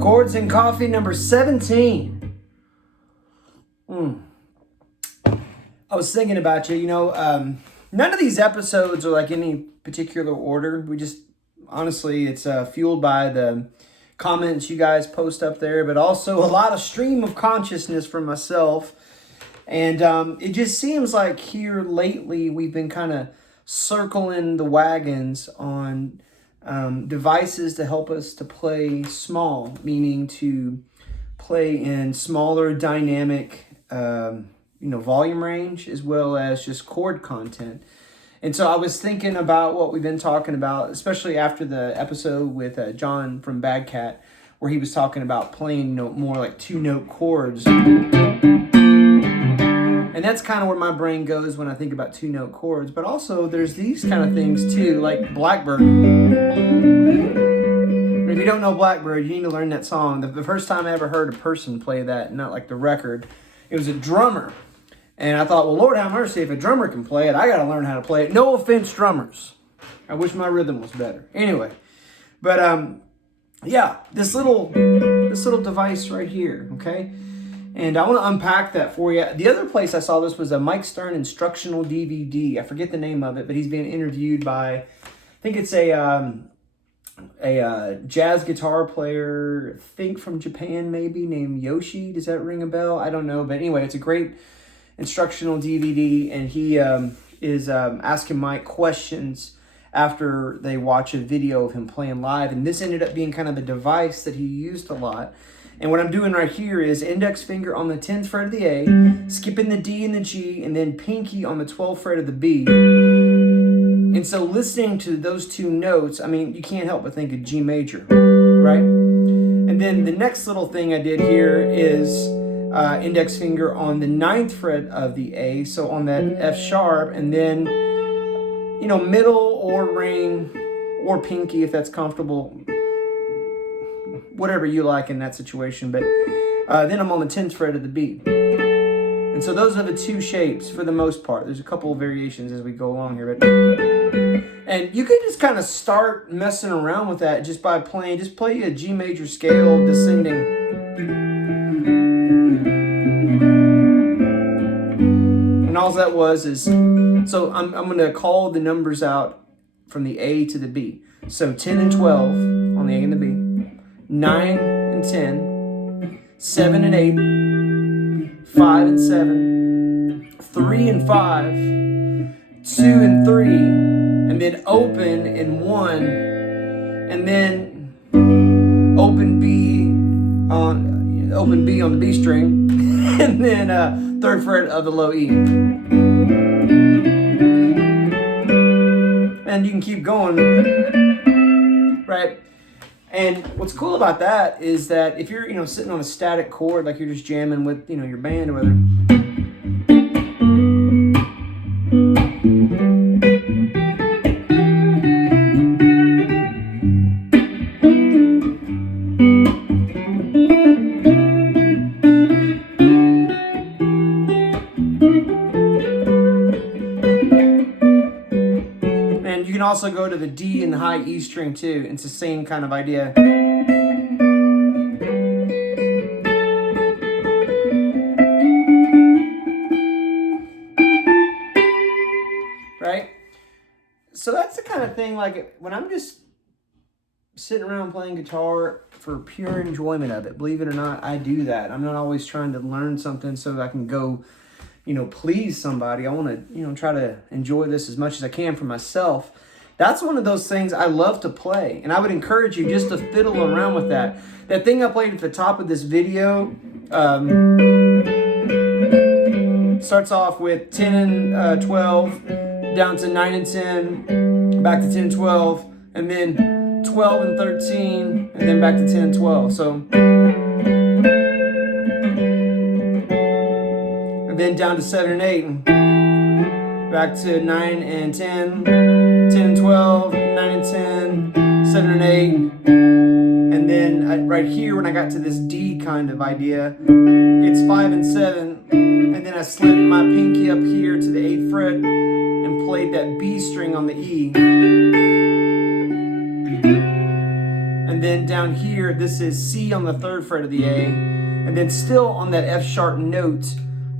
Chords and Coffee number 17. I was thinking about you, none of these episodes are like any particular order. We just, honestly, it's fueled by the comments you guys post up there, but also a lot of stream of consciousness from myself. And it just seems like here lately we've been kind of circling the wagons on devices to help us to play small, meaning to play in smaller dynamic volume range, as well as just chord content. And so I was thinking about what we've been talking about, especially after the episode with John from Bad Cat, where he was talking about playing more like 2-note chords. And that's kind of where my brain goes when I think about 2-note chords. But also there's these kind of things too, like Blackbird. If you don't know Blackbird, you need to learn that song. The first time I ever heard a person play that, not like the record, it was a drummer. And I thought, well, Lord have mercy, if a drummer can play it, I got to learn how to play it. No offense, drummers. I wish my rhythm was better. Anyway, but this little device right here, okay? And I want to unpack that for you. The other place I saw this was a Mike Stern instructional DVD. I forget the name of it, but he's being interviewed by, I think it's a jazz guitar player, I think from Japan maybe, named Yoshi. Does that ring a bell? I don't know. But anyway, it's a great instructional DVD, and he is asking Mike questions after they watch a video of him playing live. And this ended up being kind of the device that he used a lot. And what I'm doing right here is index finger on the 10th fret of the A, skipping the D and the G, and then pinky on the 12th fret of the B. And so listening to those two notes, I mean, you can't help but think of G major, right? And then the next little thing I did here is index finger on the 9th fret of the A, so on that F sharp, and then, middle or ring or pinky if that's comfortable. Whatever you like in that situation, but then I'm on the 10th fret of the B. And so those are the two shapes for the most part. There's a couple of variations as we go along here, but and you can just kind of start messing around with that just by playing. Just play a G major scale descending. And all that was is, so I'm going to call the numbers out from the A to the B. So 10 and 12 on the A and the B. 9 and 10, 7 and 8, 5 and 7, 3 and 5, 2 and 3, and then open in 1, and then open B on the B string, and then 3rd fret of the low E. And you can keep going, right? And what's cool about that is that if you're, sitting on a static chord, like you're just jamming with, your band or whatever. And you can also go to the D and the high E string too. It's the same kind of idea. Right? So that's the kind of thing, like when I'm just sitting around playing guitar for pure enjoyment of it. Believe it or not, I do that. I'm not always trying to learn something so that I can go, please somebody. I want to, try to enjoy this as much as I can for myself. That's one of those things I love to play. And I would encourage you just to fiddle around with that. That thing I played at the top of this video starts off with 10 and 12, down to 9 and 10, back to 10 and 12, and then 12 and 13, and then back to 10 and 12. So, and then down to 7 and 8, and back to 9 and 10, 10 and 12, 9 and 10, 7 and 8, and then right here when I got to this D kind of idea, it's 5 and 7, and then I slid my pinky up here to the 8th fret and played that B string on the E. And then down here, this is C on the 3rd fret of the A, and then still on that F sharp note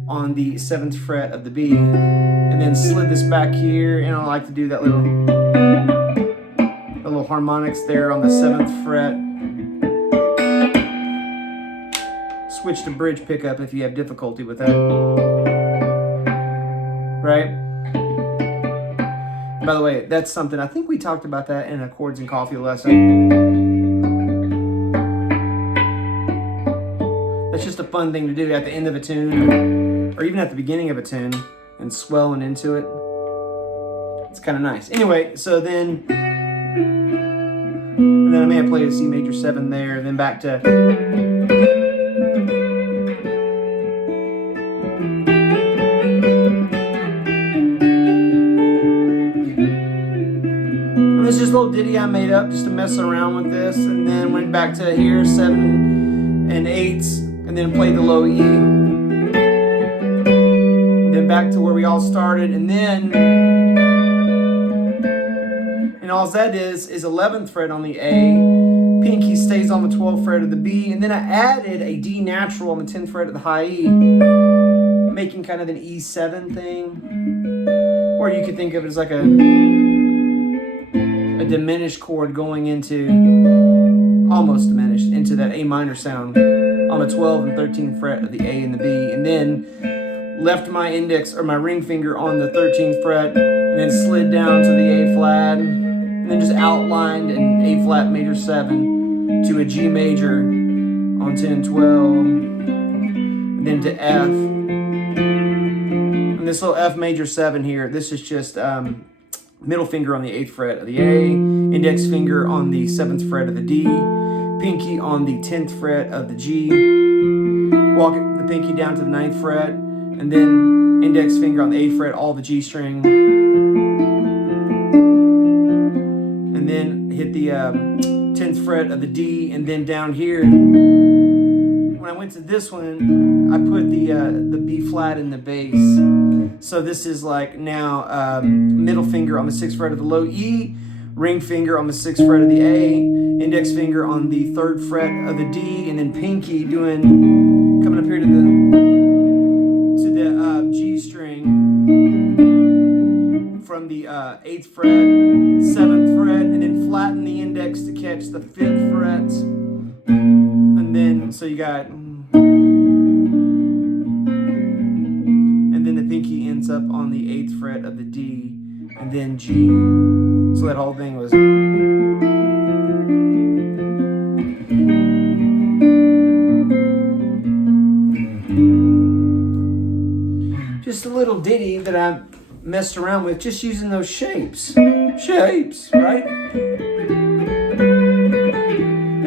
on the 7th fret of the B, and then slid this back here, and I like to do that little harmonics there on the 7th fret. Switch to bridge pickup if you have difficulty with that. Right? By the way, that's something, I think we talked about that in a Chords and Coffee lesson. That's just a fun thing to do at the end of a tune, or even at the beginning of a tune, and swelling into it. It's kind of nice. Anyway, so then I may have played a C major 7 there, then back to... It's just a little ditty I made up just to mess around with this, and then went back to here, 7 and 8s, and then played the low E. Then back to where we all started, and all that is 11th fret on the A, pinky stays on the 12th fret of the B, and then I added a D natural on the 10th fret of the high E, making kind of an E7 thing, or you could think of it as like a diminished chord going into, almost diminished, into that A minor sound on the 12th and 13th fret of the A and the B, and then left my index or my ring finger on the 13th fret, and then slid down to the A flat, and then just outlined an A flat major 7 to a G major on 10 and 12, and then to F. And this little F major 7 here, this is just middle finger on the 8th fret of the A, index finger on the 7th fret of the D, pinky on the 10th fret of the G, walk the pinky down to the 9th fret, and then index finger on the 8th fret, all the G string, and then hit the 10th fret of the D, and then down here, when I went to this one, I put the B flat in the bass. So this is like now middle finger on the 6th fret of the low E, ring finger on the 6th fret of the A, index finger on the 3rd fret of the D, and then pinky coming up here to the G string from the 8th fret, 7th fret, and then flatten the index to catch the 5th fret, and then so you got. And then the pinky ends up on the 8th fret of the D, and then G. So that whole thing was. Just a little ditty that I messed around with, just using those shapes. Shapes, right? And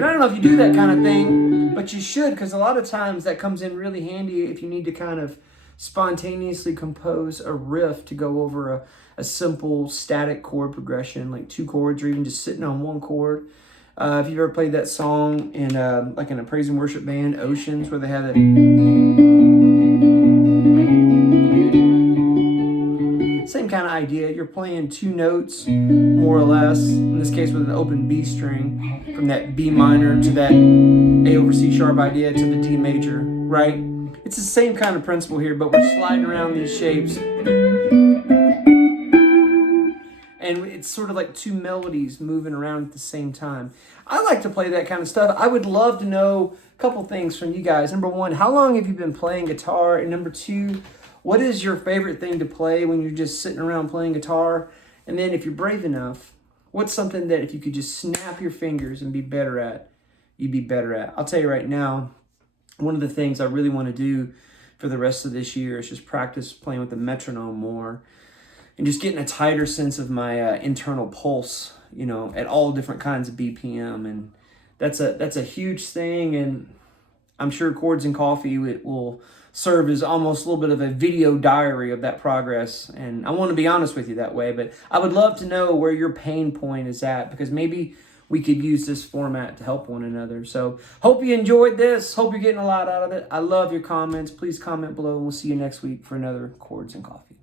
I don't know if you do that kind of thing, but you should, because a lot of times that comes in really handy if you need to kind of spontaneously compose a riff to go over a simple static chord progression, like 2 chords or even just sitting on 1 chord. If you've ever played that song in like in a praise and worship band, Oceans, where they have it. Same kind of idea. You're playing 2 notes, more or less, in this case with an open B string, from that B minor to that A over C sharp idea to the D major, right? It's the same kind of principle here, but we're sliding around these shapes. and it's sort of like two melodies moving around at the same time. I like to play that kind of stuff. I would love to know a couple things from you guys. Number one, how long have you been playing guitar? And number two, what is your favorite thing to play when you're just sitting around playing guitar? And then if you're brave enough, what's something that if you could just snap your fingers and be better at, you'd be better at? I'll tell you right now, one of the things I really want to do for the rest of this year is just practice playing with the metronome more and just getting a tighter sense of my internal pulse, you know, at all different kinds of BPM. And that's a huge thing. And I'm sure Chords and Coffee will serve as almost a little bit of a video diary of that progress. And I want to be honest with you that way, but I would love to know where your pain point is at, because maybe we could use this format to help one another. So hope you enjoyed this. Hope you're getting a lot out of it. I love your comments. Please comment below, and we'll see you next week for another Chords and Coffee.